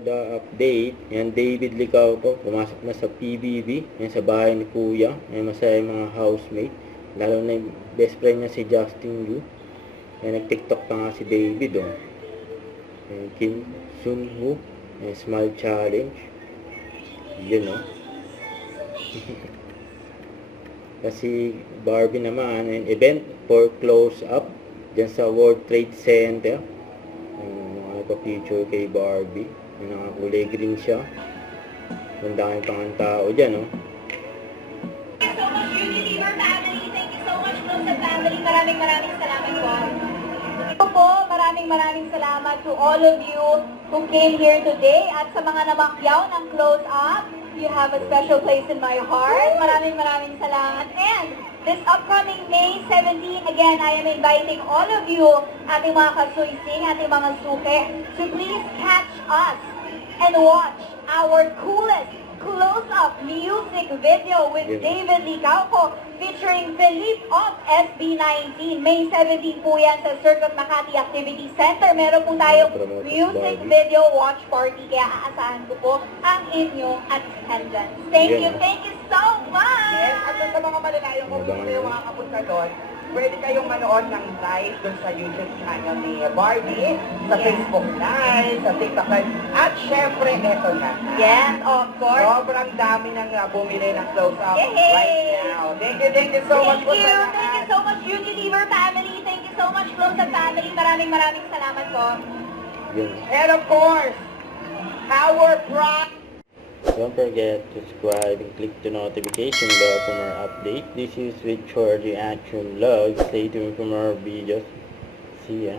The update, yan David Licauco, pumasok na sa PBB, yan sa bahay ni Kuya, yan masaya yung mga housemate, lalo na yung best friend niya si Justin Yu, yan nag-tiktok pa nga si David, oh. Yan, Kim Sun Woo, yan smile challenge, yun, oh. Kasi Barbie naman, an event for close up, dyan sa World Trade Center, mga pa-picture kay Barbie. Yung nakakulay green siya. Ang daming pangang tao dyan, no? Thank you so much, Unilever family. Thank you so much, Closet family. Maraming salamat po. Ito po, maraming salamat to all of you who came here today. At sa mga namakyaw ng Close Up, you have a special place in my heart. Maraming salamat. And this upcoming May 17, again, I am inviting all of you, ating mga kasuising, ating mga suke, to please catch us and watch our coolest close-up music video with David Licauco featuring Philippe of SB19. May 17 po yan sa Circuit Makati Activity Center. Meron po tayong music video watch party, kaya aasahan ko po ang inyong attendance. Thank you so much! Yes, at sa mga malalayo, kung gusto kayo makakapunta doon, pwede kayong manood ng live doon sa YouTube channel ni Barbie, sa Facebook Live, sa TikTok Live, at syempre, eto na. Yes, of course. Sobrang dami nang bumili ng close-up Yay! right now. Thank you so much po sa lahat. Thank you so much, Unilever family. Thank you so much, Close-Up family. Maraming salamat po. Yun. And of course, our pride. Don't forget to subscribe and click the notification bell for more updates. This is with Georgie Action Vlog. Stay tuned for more videos. See ya.